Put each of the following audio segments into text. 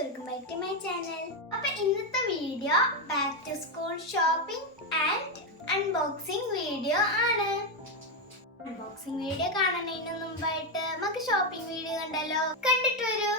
Welcome back to my channel. അപ്പോൾ ഇന്നത്തെ video back to school shopping and unboxing video ആണ്. Unboxing video കാണുന്നതിന് മുമ്പായിട്ട് നമുക്ക് ഷോപ്പിംഗ് വീഡിയോ കണ്ടല്ലോ, കണ്ടിട്ട് വരൂ.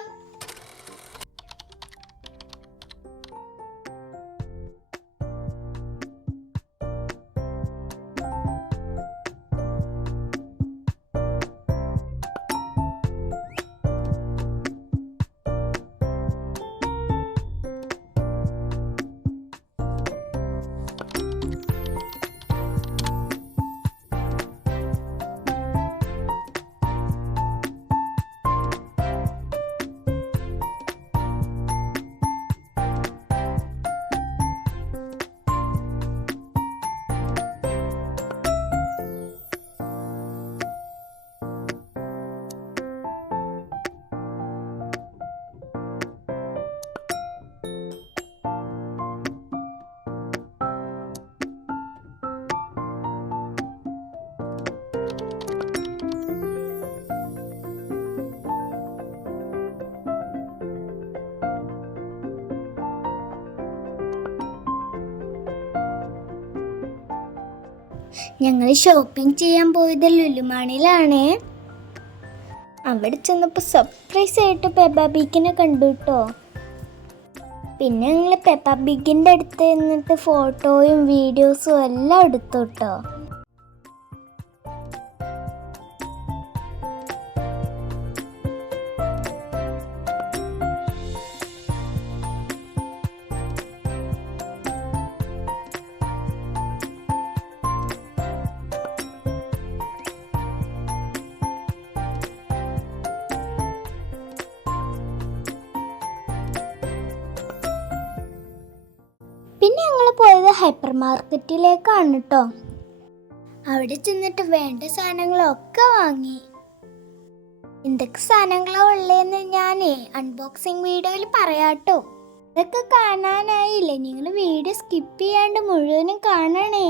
ഞങ്ങൾ ഷോപ്പിംഗ് ചെയ്യാൻ പോയത് ലുലുമാളിലാണ്. അവിടെ ചെന്നപ്പോൾ സർപ്രൈസ് ആയിട്ട് പെപ്പ ബിഗിനെ കണ്ടു കേട്ടോ. പിന്നെ ഞങ്ങൾ പെപ്പ ബിഗിൻ്റെ അടുത്ത് നിന്നിട്ട് ഫോട്ടോയും വീഡിയോസും എല്ലാം എടുത്തു കേട്ടോ. പിന്നെ ഞങ്ങൾ പോയത് ഹൈപ്പർ മാർക്കറ്റിലേക്കാണ് കേട്ടോ. അവിടെ ചെന്നിട്ട് വേണ്ട സാധനങ്ങളൊക്കെ വാങ്ങി. എന്തൊക്കെ സാധനങ്ങളാണ് ഉള്ളതെന്ന് ഞാൻ അൺബോക്സിങ് വീഡിയോയിൽ പറയാട്ടോ. ഇതൊക്കെ കാണാനായില്ലേ, നിങ്ങൾ വീഡിയോ സ്കിപ്പ് ചെയ്യാണ്ട് മുഴുവനും കാണണേ.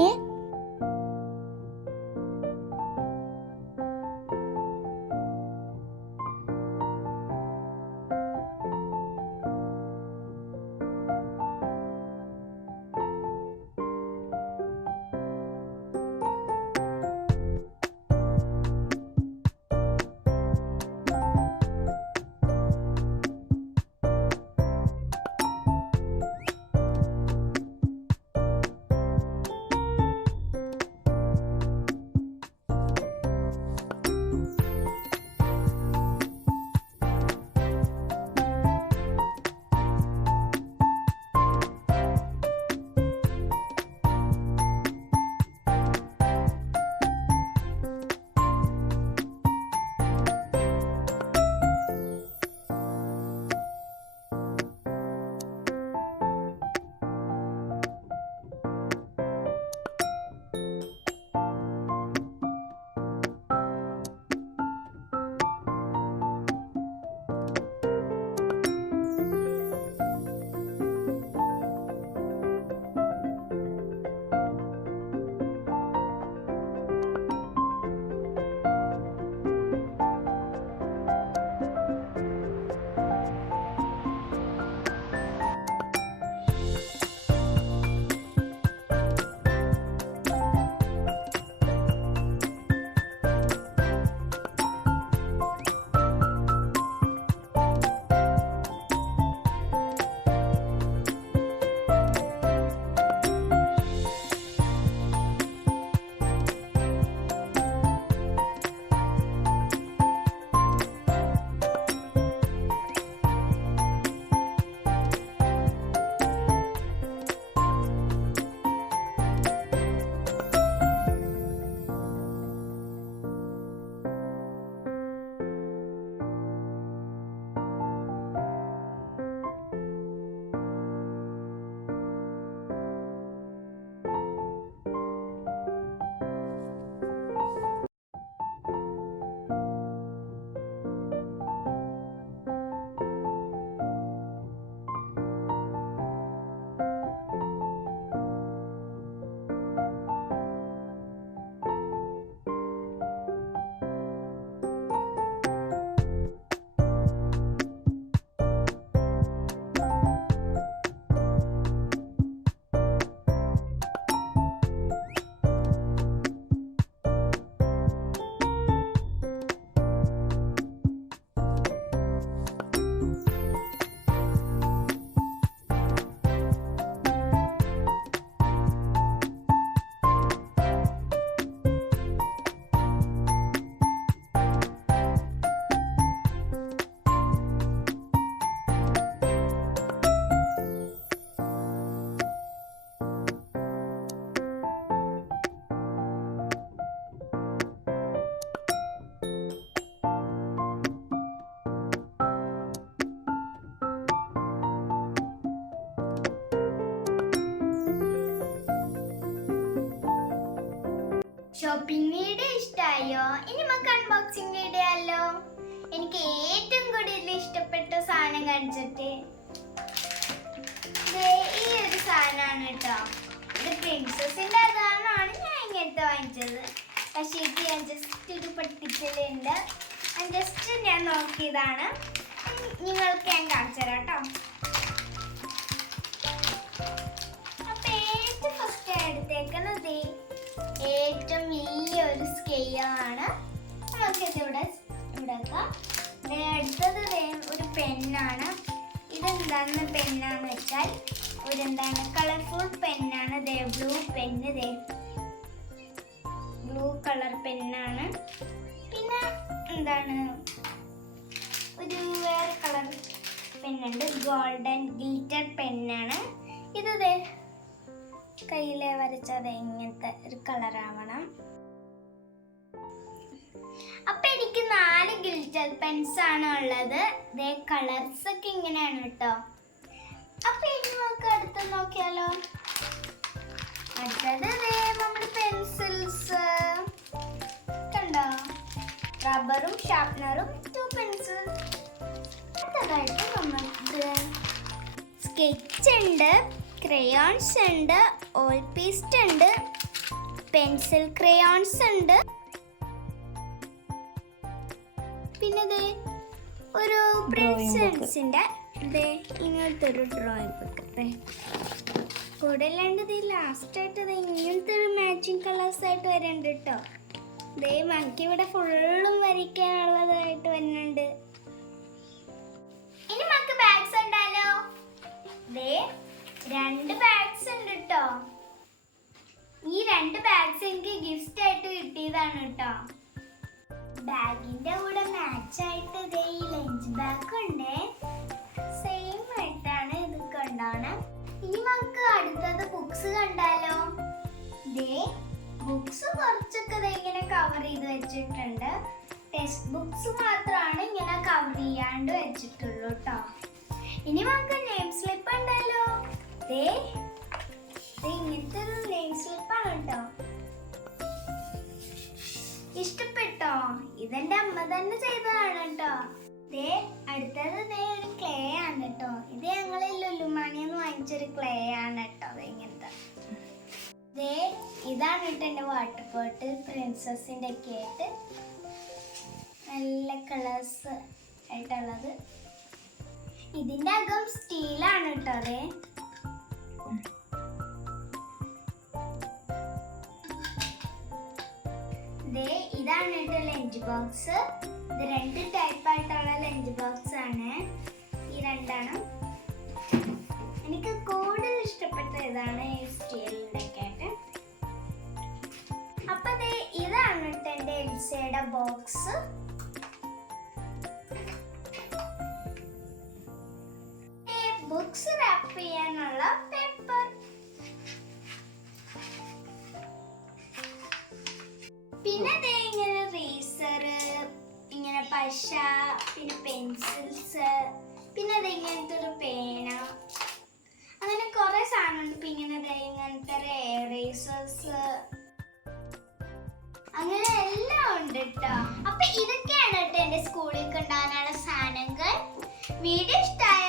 ഷോപ്പിംഗ് വീഡിയോ ഇഷ്ടമായോ? ഇനി നമുക്ക് അൺബോക്സിംഗ് വീഡിയോ ആണല്ലോ. എനിക്ക് ഏറ്റവും കൂടുതൽ ഇഷ്ടപ്പെട്ട സാധനം കാണിച്ചിട്ട് ഈ ഒരു സാധനമാണ് കേട്ടോ. ഇത് പ്രിൻസസിന്റെ അതാണ് ഞാൻ ഇങ്ങനത്തെ വാങ്ങിച്ചത്. പക്ഷേ ഇത് ഞാൻ ജസ്റ്റ് ഒരു പഠിപ്പിച്ചലുണ്ട്. ജസ്റ്റ് ഞാൻ നോക്കിയതാണ്. നിങ്ങൾക്ക് ഞാൻ കാണിച്ചു തരാം കേട്ടോ. അപ്പൊ ഏറ്റവും ഫസ്റ്റ് എടുത്തേക്കുന്നത് ഏറ്റവും വലിയൊരു സ്കെയിലാണ്. നമുക്കിത് ഇവിടെ വെക്കാം. അടുത്തത് ഒരു പെന്നാണ്. ഇതെന്താന്ന് പെന്നാന്ന് വെച്ചാൽ എന്താണ് കളർഫുൾ പെന്നാണ്. ബ്ലൂ പെന്ന്, ബ്ലൂ കളർ പെന്നാണ്. പിന്നെ എന്താണ് ഒരു വേറെ കളർ പെന്നുണ്ട്, ഗോൾഡൻ ഗ്ലിറ്റർ പെന്നാണ്. ഇത് കയ്യിലെ വരച്ചത് ഇങ്ങനത്തെ ഒരു കളറാവണം. അപ്പൊ എനിക്ക് 4 ഗ്ലിറ്റർ പെൻസ് ആണ് ഉള്ളത്. കളേഴ്സ് ഒക്കെ ഇങ്ങനെയാണ് കേട്ടോ. അപ്പൊ ഇനി നമുക്ക് അടുത്ത് നോക്കിയാലോ. അടുത്തത് നമ്മുടെ പെൻസിൽസ് കണ്ടോ, റബ്ബറും ഷാർപ്നറും 2 പെൻസിൽ. അടുത്തതായിട്ട് നമുക്ക് സ്കെച്ച് ഉണ്ട്, ക്രയോൺസ് ഉണ്ട്, ഓയിൽ പേസ്റ്റ് ഉണ്ട്, പെൻസിൽ ക്രയോൺസ് ഉണ്ട്. പിന്നെ ഒരു പ്രിൻസസിന്റെ ഇങ്ങനത്തെ ഒരു ഡ്രോയിങ് ബുക്ക്. കൂടുതലാണ്ട് ലാസ്റ്റ് ആയിട്ട് ഇങ്ങനത്തെ ഒരു മാച്ചിങ് കളേഴ്സ് ആയിട്ട് വരുന്നുണ്ട് കേട്ടോ. നമുക്ക് ഇവിടെ ഫുള്ളും വരയ്ക്കാനുള്ളതായിട്ട് വരുന്നുണ്ട്. ഇനി നമുക്ക് ബാഗ്സ് ഉണ്ടല്ലോ. 2 ബാഗ്സ് ഉണ്ട് കേട്ടോ. ഈ 2 ബാഗ്സ് എനിക്ക് ഗിഫ്റ്റ് ആയിട്ട് കിട്ടിയതാണ് കേട്ടോ. ബാഗിന്റെ കൂടെ മാച്ച് ആയിട്ട് ഈ ലഞ്ച് ബാഗ് ഉണ്ട്. സെയിം ആയിട്ടാണ് ഇത് കൊണ്ടാണ്. ഇനി നമുക്ക് അടുത്തത് ബുക്സ് കണ്ടാലോ. ബുക്സ് കുറച്ചൊക്കെ ഇങ്ങനെ കവർ ചെയ്ത് വെച്ചിട്ടുണ്ട്. ടെക്സ്റ്റ് ബുക്സ് മാത്രമാണ് ഇങ്ങനെ കവർ ചെയ്യാണ്ട് വെച്ചിട്ടുള്ളൂ കേട്ടോ. ഇനി നമുക്ക് നെയിം സ്ലിപ്പ് ഉണ്ടല്ലോ. ഇങ്ങനത്തെ ഒരു നെയിം സ്ലിപ്പാണ് കേട്ടോ. ഇഷ്ടപ്പെട്ടോ? ഇതെന്റെ അമ്മ തന്നെ ചെയ്തതാണ് കേട്ടോ. അടുത്തത് ഒരു ക്ലേ ആണ് കേട്ടോ. ഇത് ഞങ്ങൾ ലുലുമാണിന്ന് വാങ്ങിച്ചൊരു ക്ലേ ആണ് കേട്ടോ. ഇങ്ങനത്തെ ഇതാണ് കേട്ടോ എന്റെ വാട്ടർ ബോട്ടിൽ. പ്രിൻസസിന്റെ ഒക്കെ ആയിട്ട് നല്ല കളേഴ്സ് ആയിട്ടുള്ളത്. ഇതിന്റെ അകം സ്റ്റീലാണ് കേട്ടോ. ഇതാണ് കേട്ടോ ലഞ്ച് ബോക്സ്. ഇത് 2 ടൈപ്പ് ആയിട്ടുള്ള ലഞ്ച് ബോക്സ് ആണ്. ഈ 2 എനിക്ക് കൂടുതൽ ഇഷ്ടപ്പെട്ട ഇതാണ് ഈ സ്റ്റീലിന്റെ ഒക്കെ ആയിട്ട്. അപ്പൊ ഇതാണ് കേട്ടോ എന്റെ എൽസയുടെ ബോക്സ്. ബുക്സ് റാപ്പ് ചെയ്യാനുള്ള പേപ്പർ. പിന്നെ ഇങ്ങനെ റേസർ, ഇങ്ങനെ പശ, പിന്നെ പെൻസിൽസ്, പിന്നെ ഇങ്ങനത്തെ ഒരു പേന, അങ്ങനെ കുറെ സാധനമുണ്ട്. പിന്നെ ഇങ്ങനത്തെ എറേസേഴ്സ്, അങ്ങനെ എല്ലാം ഉണ്ട് കേട്ടോ. അപ്പൊ ഇതൊക്കെയാണ് കേട്ടോ എന്റെ സ്കൂളിൽ കൊണ്ടുപോകാനുള്ള സാധനങ്ങൾ. വീഡിയോ ഇഷ്ടമായി